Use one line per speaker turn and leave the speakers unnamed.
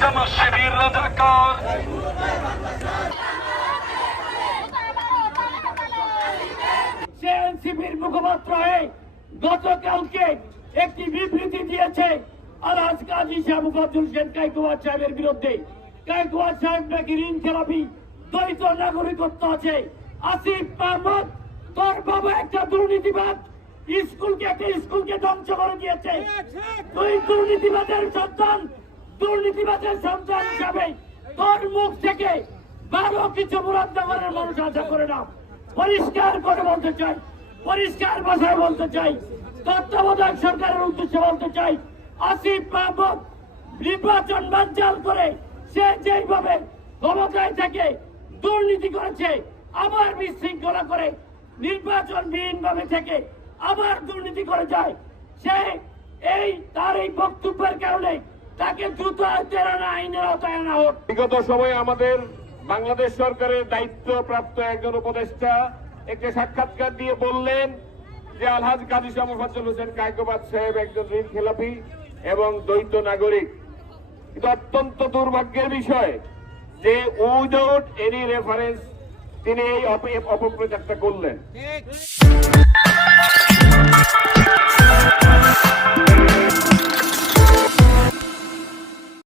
كما الشرير ذكر এনসিপির মুখপাত্র হয়ে গতকালকে একটি বিবৃতি দিয়েছে। আলহাজ কাজী শাহ মুফাজ্জুল হোসেন কাইকুয়াদ সাহেবের বিরুদ্ধে। কাইকুয়াদ সাহেব নাকি ঋণ খেলাপি দ্বৈত নাগরিকত্ব আছে। আসিফ মাহমুদ, তোর বাবা একটা দুর্নীতিবাদ স্কুলকে, একটা স্কুলকে ধ্বংস করে দিয়েছে। তুই দুর্নীতিবাদের সন্তান দুর্নীতিবাদের সন্তান হিসাবে তোর মুখ থেকে বারো কিছু মুরাদনগরের মানুষ আশা করে না পরিষ্কার করে বলতে চাই পরিষ্কার ভাষায় বলতে চাই, তত্ত্বাবধায়ক সরকারের উদ্দেশ্যে বলতে চাই, আসিফ মাহমুদ নির্বাচন বানচাল করে সে যেইভাবে ক্ষমতায় থেকে দুর্নীতি করেছে, আবার বিশৃঙ্খলা করে নির্বাচন ভাবে থেকে আবার দুর্নীতি করে যায়, সে এই তার এই বক্তব্যের কারণে তাকে দ্রুত আয়ত্তের আইনের আওতায় আনা হোক।
বিগত সময়ে আমাদের বাংলাদেশ সরকারের দায়িত্বপ্রাপ্ত একজন উপদেষ্টা একটি সাক্ষাৎকার দিয়ে বললেন যে আলহাজ কাজী শাহ মুফাজ্জল হোসেন কায়কোবাদ সাহেব একজন ঋণ খেলাপি এবং দ্বৈত নাগরিক। কিন্তু অত্যন্ত দুর্ভাগ্যের বিষয় যে উইদাউট এনি রেফারেন্স তিনি এই অপ- অপপ্রচারটা করলেন।